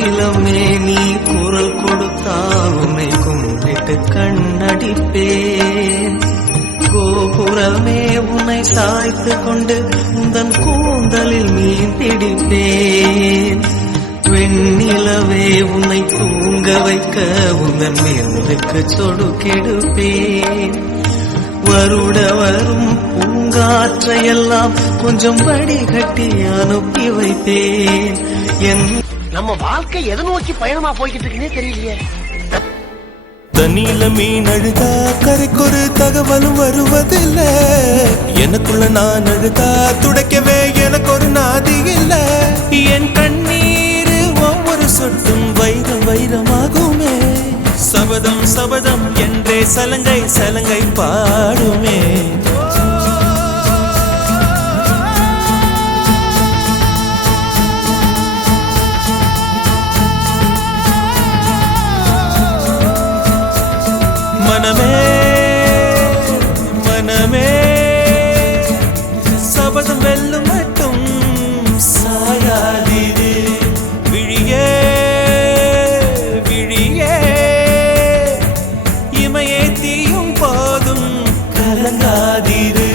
கோகிலமே நீ குரல் கொடுத்தால் உன்னை கும்பிட்டு கண்ணடிப்பேன். கோபுரமே உன்னை சாய்த்து கொண்டு உந்தன் கூந்தலில் மீன் பிடிப்பேன். வெண்ணிலவே உன்னை தூங்க வைக்க உந்தன் மேலுக்கு சொடுக்கெடுப்பேன். வருட வரும் பூங்காற்றையெல்லாம் கொஞ்சம் வடிகட்டி அனுப்பி வைத்தேன். நம்ம வாழ்க்கை எதை நோக்கி பயணமா போய்கிட்டு இருக்குன்னே தெரியலையே. தண்ணியில மீன் அழுதா கரைக்கொரு தகவலும் வருவதில்லை. எனக்குள்ள நான் அழுதா துடைக்கவே எனக்கு ஒரு நாதி இல்லை. என் கண்ணீர் ஒவ்வொரு சொட்டும் வைரம் வைரமாகுமே. சபதம் சபதம் என்றே சலங்கை சலங்கை பாடுமே. மனமே மனமே சபதம் வெல்லும் மட்டும் சாயாதீரு. விழியே விழியே இமையே தீயும் போதும் கலங்காதீரு.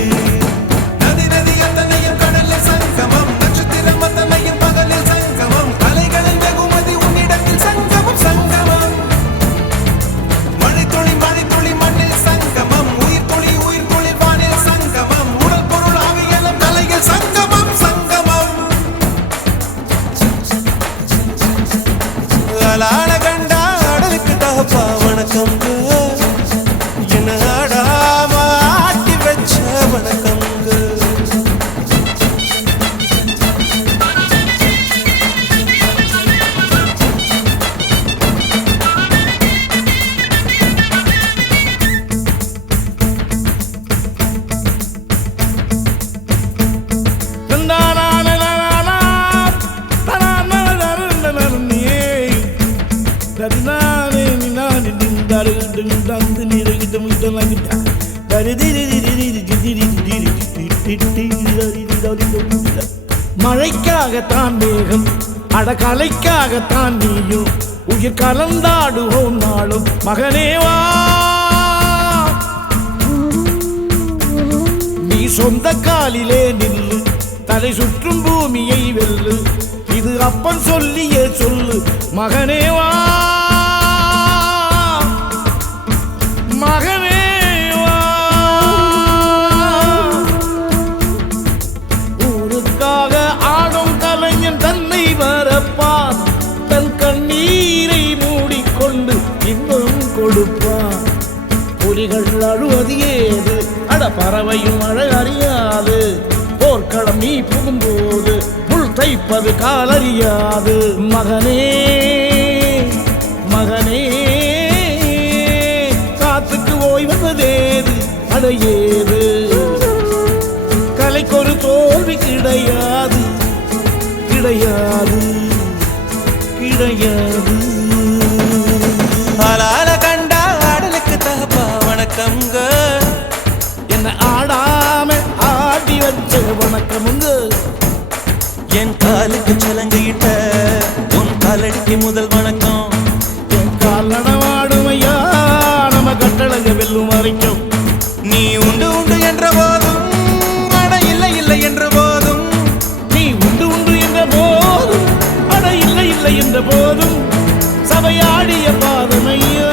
நதி நதி அத்தனையும் கடலில் சங்கமம், நட்சத்திரம் அத்தனையும் பகலில் சங்கமம், கலைகளின் வெகுமதி உன்னிடத்தில் சங்கமம் சங்கமம். கண்டா அடலுக்கு தகப்பா வணக்கம். என்ன ஆடாம ஆட்டி வச்ச வணக்கம். மழைக்காகத்தான் மேகம், அடகலைக்காகத்தான் நீயும் உயிர் கலந்தாடுவோம் நாளும். மகனேவா நீ சொந்த காலிலே நில்லு, தலை சுற்றும் பூமியை வெல்லு. இது அப்பன் சொல்லியே சொல்லு. மகனேவா மகனேவா ஊருக்காக ஆடும் கலைஞன் தன்னை வரப்பான். தன் கண்ணீரை மூடிக்கொண்டு இன்பம் கொடுப்பான். புலிகள் அழுவது ஏது, அட பறவையும் அழகறியாது. போர்க்களம் நீ புகும்போது முள் தைப்பது காலறியாது. மகனே மகனே காத்துக்கு ஓய்வதேது அடையேது. கலைக்கொரு தோல்வி கிடையாது கிடையாது கிடையாது. ஆளால கண்டா ஆடலுக்கு தகப்பா வணக்கம்ங்க. என்ன ஆடாம ஆடி வச்ச வணக்கமுங்க. என் காலுக்கு சலங்கையிட்ட உன் காலடிக்கு முதல் வணக்கம். என் கால் நடவாடுமையா நம்ம கட்டளங்க வெல்லும் வரைக்கும். நீ உண்டு உண்டு என்ற போதும் அட இல்லை இல்லை என்ற போதும். நீ உண்டு உண்டு என்ற போதும் அட இல்லை இல்லை என்ற போதும். சபையாடிய பாதமையா